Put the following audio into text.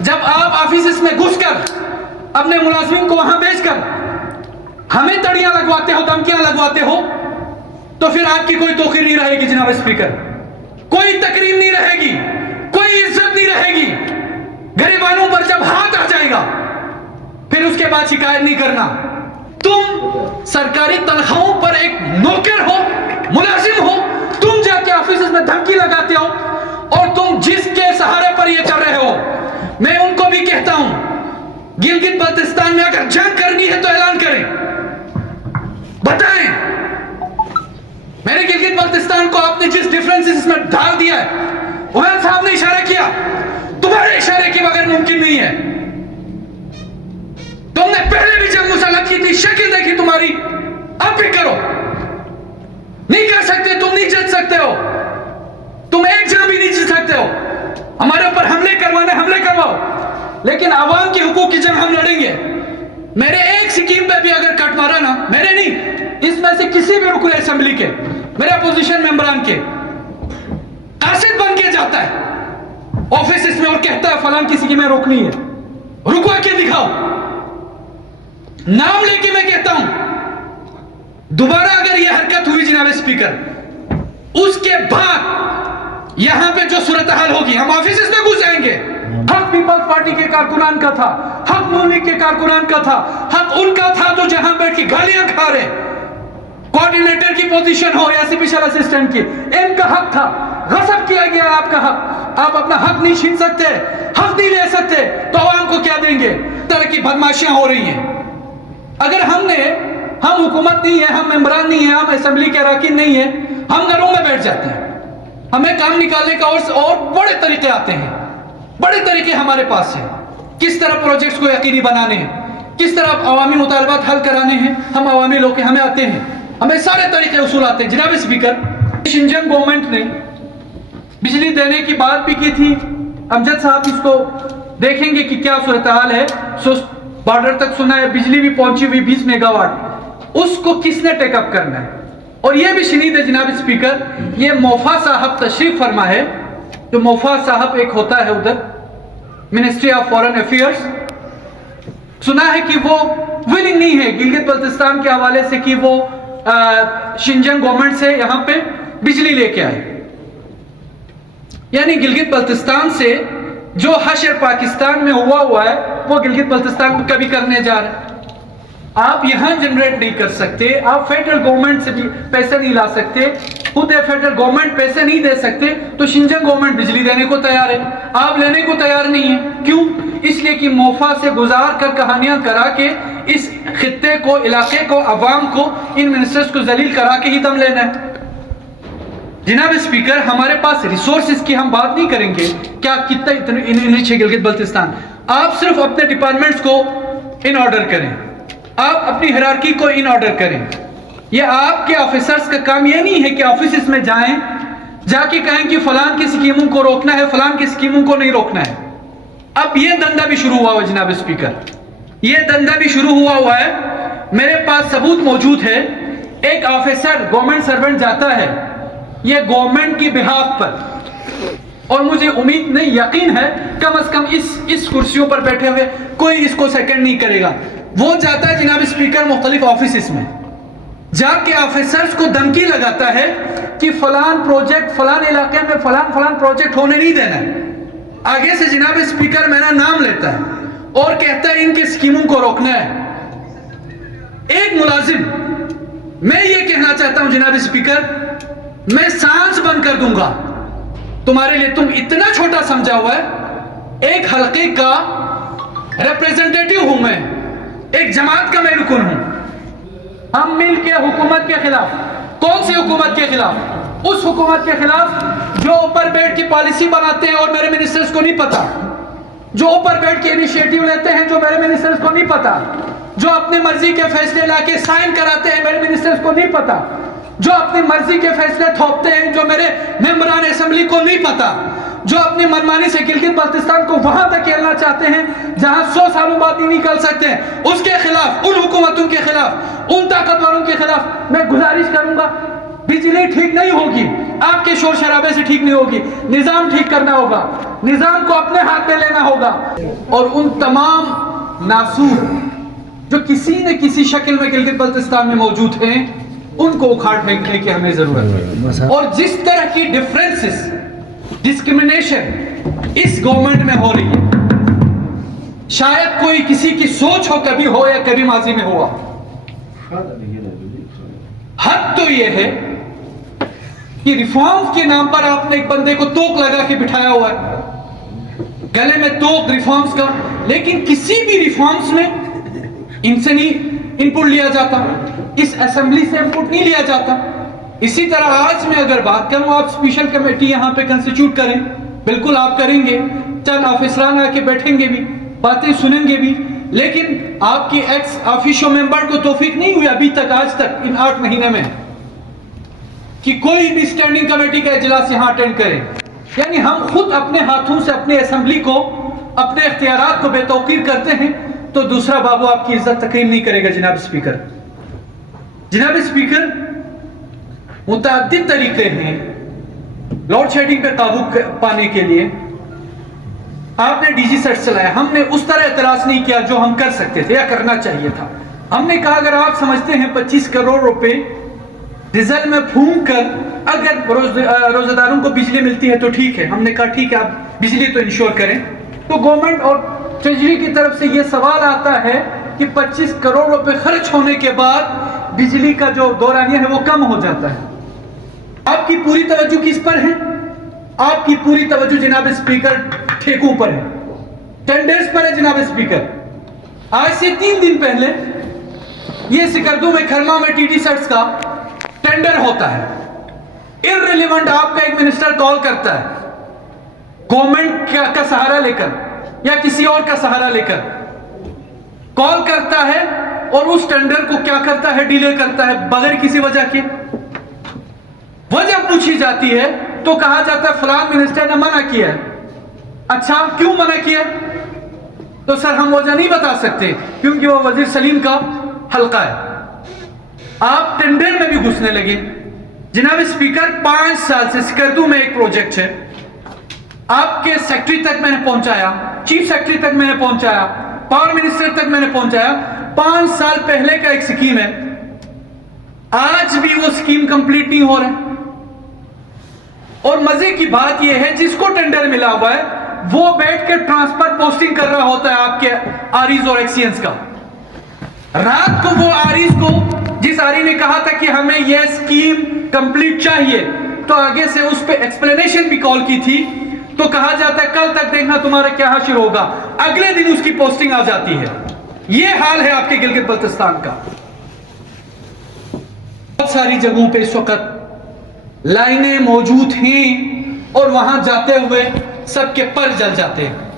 جب آپ آفیسز میں گھس کر اپنے ملازمین کو وہاں بھیج کر ہمیں تڑیاں لگواتے ہو، دھمکیاں لگواتے ہو، تو پھر آپ کی کوئی توقیر نہیں رہے گی جناب اسپیکر، کوئی تکریم نہیں رہے گی، کوئی عزت نہیں رہے گی۔ گریبانوں پر جب ہاتھ آ جائے گا پھر اس کے بعد شکایت نہیں کرنا۔ تم سرکاری تنخواہوں پر ایک نوکر ہو، ملازم ہو، تم جا کے آفیسز میں دھمکی لگاتے ہو، اور تم جس کے سہارے پر یہ کر رہے ہو، میں ان کو بھی کہتا ہوں گلگت بلتستان میں اگر جنگ کرنی ہے تو اعلان کریں، بتائیں۔ میرے گلگت بلتستان کو آپ نے جس ڈیفرنسز میں ڈال دیا ہے، عمر صاحب نے اشارہ کیا، تمہارے اشارے کے بغیر ممکن نہیں ہے۔ تم نے پہلے بھی جنگ مسلط کی تھی، شکل دیکھی تمہاری، اب بھی کرو۔ نہیں کر سکتے، تم نہیں جیت سکتے ہو، تم ایک جنگ بھی نہیں جیت سکتے ہو۔ ہمارے اوپر حملے کروانے، حملے کرواؤ، لیکن عوام کے حقوق کی جنگ ہم لڑیں گے۔ میرے ایک سکیم پہ بھی اگر کٹ مارا نا، میرے نہیں، اس میں سے کسی بھی رکن اسمبلی کے، میرے اپوزیشن ممبران کے، قاصد بن کے جاتا ہے آفیسز میں اور کہتا ہے فلاں کی سکیمیں روکنی ہے، رکوا کے دکھاؤ، نام لے کے میں کہتا ہوں دوبارہ اگر یہ حرکت ہوئی جناب اسپیکر، اس کے بعد یہاں پہ جو صورتحال ہوگی، ہم آفیسز میں گھس جائیں گے۔ حق پیپلز پارٹی کے کارکنان کا تھا، حق نون لیگ کے کارکنان کا تھا، حق ان کا تھا جو جہاں بیٹھ کے گالیاں کھا رہے، کوارڈینیٹر کی پوزیشن ہو یا اسپیشل اسسٹنٹ کی، ان کا حق تھا، غصب کیا گیا آپ کا حق، آپ اپنا حق نہیں چھین سکتے، حق نہیں لے سکتے، تو عوام کو کیا دیں گے؟ طرح کی بدماشیاں ہو رہی ہیں۔ اگر ہم حکومت نہیں ہے، ہم ممبران نہیں ہیں، ہم اسمبلی کے اراکین نہیں ہیں، ہم گھروں میں بیٹھ جاتے ہیں، ہمیں کام نکالنے کا اور بڑے طریقے آتے ہیں، بڑے طریقے ہمارے پاس ہیں، کس طرح پروجیکٹس کو یقینی بنانے ہیں، کس طرح عوامی مطالبات حل کرانے ہیں، ہم عوامی لوگ ہیں، ہمیں آتے ہیں، ہمیں سارے طریقے اصول آتے ہیں۔ جناب اسپیکر، شنجنگ گورنمنٹ نے بجلی دینے کی بات بھی کی تھی، امجد صاحب اس کو دیکھیں گے کہ کیا صورتحال ہے، بارڈر تک سنا ہے، بجلی بھی پہنچی ہوئی 20 میگا واٹ، اس کو کس نے ٹیک اپ کرنا ہے؟ اور یہ بھی شنید ہے جناب اسپیکر، یہ موفا صاحب تشریف فرما ہے، جو موفا صاحب ایک ہوتا ہے ادھر منسٹری آف فورن افیئرز، سنا ہے کہ وہ ولنگ نہیں ہے گلگت بلتستان کے حوالے سے کہ وہ شنجنگ گورنمنٹ سے یہاں پہ بجلی لے کے آئے، یعنی گلگت بلتستان سے جو حشر پاکستان میں ہوا ہے وہ گلگت بلتستان کو کبھی کرنے جا رہے۔ آپ یہاں جنریٹ نہیں کر سکتے، آپ فیڈرل گورنمنٹ سے بھی پیسے نہیں لا سکتے، خود فیڈرل گورنمنٹ پیسے نہیں دے سکتے، تو شنجنگ گورنمنٹ بجلی دینے کو تیار ہے، آپ لینے کو تیار نہیں ہے۔ کیوں؟ اس لیے کہ موفا سے گزار کر کہانیاں کرا کے اس خطے کو، علاقے کو، عوام کو، ان منسٹرز کو ذلیل کرا کے ہی دم لینا ہے۔ جناب اسپیکر، ہمارے پاس ریسورسز کی ہم بات نہیں کریں گے، کیا کتنا انریچ ہے گلگت بلتستان، آپ صرف اپنے ڈپارٹمنٹس کو ان آرڈر کریں، آپ اپنی ہیرارکی کو ان آرڈر کریں۔ یہ آپ کے آفیسرز کا کام یہ نہیں ہے کہ آفیسز میں جائیں، جا کے کہیں کہ فلان کی سکیموں کو روکنا ہے، فلان کی سکیموں کو نہیں روکنا ہے۔ اب یہ دندہ بھی شروع ہوا ہے جناب اسپیکر، یہ دندہ بھی شروع ہوا ہے، میرے پاس ثبوت موجود ہے، ایک آفیسر گورنمنٹ سرونٹ جاتا ہے، یہ گورنمنٹ کی بہاف پر، اور مجھے امید نہیں، یقین ہے کم از کم اس کرسیوں پر بیٹھے ہوئے کوئی اس کو سیکنڈ نہیں کرے گا، وہ جاتا ہے جناب اسپیکر مختلف آفیسز میں، جا کے آفیسرز کو دھمکی لگاتا ہے کہ فلان پروجیکٹ فلان علاقے میں فلان پروجیکٹ ہونے نہیں دینا ہے، آگے سے جناب اسپیکر میرا نام لیتا ہے اور کہتا ہے ان کی سکیموں کو روکنا ہے۔ ایک ملازم، میں یہ کہنا چاہتا ہوں جناب اسپیکر، میں سانس بند کر دوں گا تمہارے لیے، تم اتنا چھوٹا سمجھا ہوا ہے، ایک حلقے کا ریپریزنٹیٹیو ہوں میں، ایک جماعت کا میں رکن ہوں، ہم مل کے حکومت کے خلاف، کون سی حکومت کے خلاف؟ اس حکومت کے خلاف جو اوپر بیٹھ کے پالیسی بناتے ہیں اور میرے منسٹرز کو نہیں پتا، جو اوپر بیٹھ کے انیشیٹیو لیتے ہیں جو میرے منسٹرز کو نہیں پتا، جو اپنی مرضی کے فیصلے لا کے سائن کراتے ہیں میرے منسٹرز کو نہیں پتا، جو اپنی مرضی کے فیصلے تھوپتے ہیں جو میرے ممبران اسمبلی کو نہیں پتا، جو اپنی منمانی سے گلگت بلتستان کو وہاں تک کھیلنا چاہتے ہیں جہاں 100 سالوں بعد نہیں نکل سکتے ہیں، اس کے خلاف، ان حکومتوں کے خلاف، ان طاقتوروں کے خلاف میں گزارش کروں گا، بجلی ٹھیک نہیں ہوگی، آپ کے شور شرابے سے ٹھیک نہیں ہوگی. نظام ٹھیک کرنا ہوگا, نظام کو اپنے ہاتھ میں لینا ہوگا, اور ان تمام ناسور جو کسی نہ کسی شکل میں گلگت بلتستان میں موجود ہیں ان کو اکھاڑ پھینکنے کی ہمیں ضرورت ہے. اور جس طرح کی ڈفرینسز, ڈسکرمنیشن اس گورنمنٹ میں ہو رہی ہے, شاید کوئی کسی کی سوچ ہو کبھی ہو یا کبھی ماضی میں ہوا. حد تو یہ ہے کہ ریفارمز کے نام پر آپ نے ایک بندے کو توق لگا کے بٹھایا ہوا ہے, گلے میں توق ریفارمز کا, لیکن کسی بھی ریفارمز میں ان سے نہیں انپٹ لیا جاتا, اس اسمبلی سے انپٹ نہیں لیا جاتا. اسی طرح آج میں اگر بات کروں, آپ اسپیشل کمیٹی یہاں پہ کنسٹیٹیوٹ کریں, بالکل آپ کریں گے, چند آفیسران آ کے بیٹھیں گے بھی, باتیں سنیں گے بھی, لیکن آپ کی ایکس آفیشو ممبر کو توفیق نہیں ہوئی ابھی تک, آج تک ان 8 مہینے میں, کہ کوئی بھی اسٹینڈنگ کمیٹی کا اجلاس یہاں اٹینڈ کرے. یعنی ہم خود اپنے ہاتھوں سے اپنے اسمبلی کو, اپنے اختیارات کو بے توقیر کرتے ہیں, تو دوسرا بابو آپ کی عزت تقریم نہیں کرے گا. جناب اسپیکر, جناب اسپیکر, متعدد طریقے ہیں لوڈ شیڈنگ پہ قابو پانے کے لیے. آپ نے ڈی جی سیٹ چلایا, ہم نے اس طرح اعتراض نہیں کیا جو ہم کر سکتے تھے یا کرنا چاہیے تھا. ہم نے کہا اگر آپ سمجھتے ہیں 25 کروڑ روپے ڈیزل میں پھونک کر اگر روزہ داروں کو بجلی ملتی ہے تو ٹھیک ہے. ہم نے کہا ٹھیک ہے, آپ بجلی تو انشور کریں. تو گورنمنٹ اور ٹریجری کی طرف سے یہ سوال آتا ہے کہ 25 کروڑ روپے خرچ ہونے کے بعد بجلی کا جو دورانیہ ہے وہ کم ہو جاتا ہے. آپ کی پوری توجہ کس پر ہے؟ آپ کی پوری توجہ جناب اسپیکر ٹھیکوں پر ہے, ٹینڈرز پر ہے. جناب اسپیکر, آج سے 3 دن پہلے یہ سکردو میں کھرما میں ٹی ڈی سیٹس کا ٹینڈر ہوتا ہے. ارریلیونٹ آپ کا ایک منسٹر کال کرتا ہے گورنمنٹ کا سہارا لے کر یا کسی اور کا سہارا لے کر کال کرتا ہے, اور اس ٹینڈر کو کیا کرتا ہے, ڈیلے کرتا ہے بغیر کسی وجہ کے. وجہ پوچھی جاتی ہے تو کہا جاتا ہے فلان منسٹر نے منع کیا ہے. اچھا, کیوں منع کیا؟ تو سر ہم وجہ نہیں بتا سکتے کیونکہ وہ وزیر سلیم کا حلقہ ہے. آپ ٹینڈر میں بھی گھسنے لگے. جناب اسپیکر, 5 سال سے سکردو میں ایک پروجیکٹ ہے, آپ کے سیکٹری تک میں نے پہنچایا, چیف سیکٹری تک میں نے پہنچایا, پاور منسٹر تک میں نے پہنچایا. 5 سال پہلے کا ایک سکیم ہے, آج بھی وہ سکیم کمپلیٹ نہیں ہو رہا. اور مزے کی بات یہ ہے جس کو ٹینڈر ملا ہوا ہے وہ بیٹھ کے ٹرانسفر پوسٹنگ کر رہا ہوتا ہے آپ کے آریز اور ایکسینس کا. رات کو وہ آریز کو, جس آری نے کہا تھا کہ ہمیں یہ سکیم کمپلیٹ چاہیے, تو آگے سے اس پہ ایکسپلینیشن بھی کال کی تھی, تو کہا جاتا ہے کل تک دیکھنا تمہارا کیا حشر ہوگا. اگلے دن اس کی پوسٹنگ آ جاتی ہے. یہ حال ہے آپ کے گلگت بلتستان کا. بہت ساری جگہوں پہ اس وقت لائنیں موجود ہیں اور وہاں جاتے ہوئے سب کے پر جل جاتے ہیں.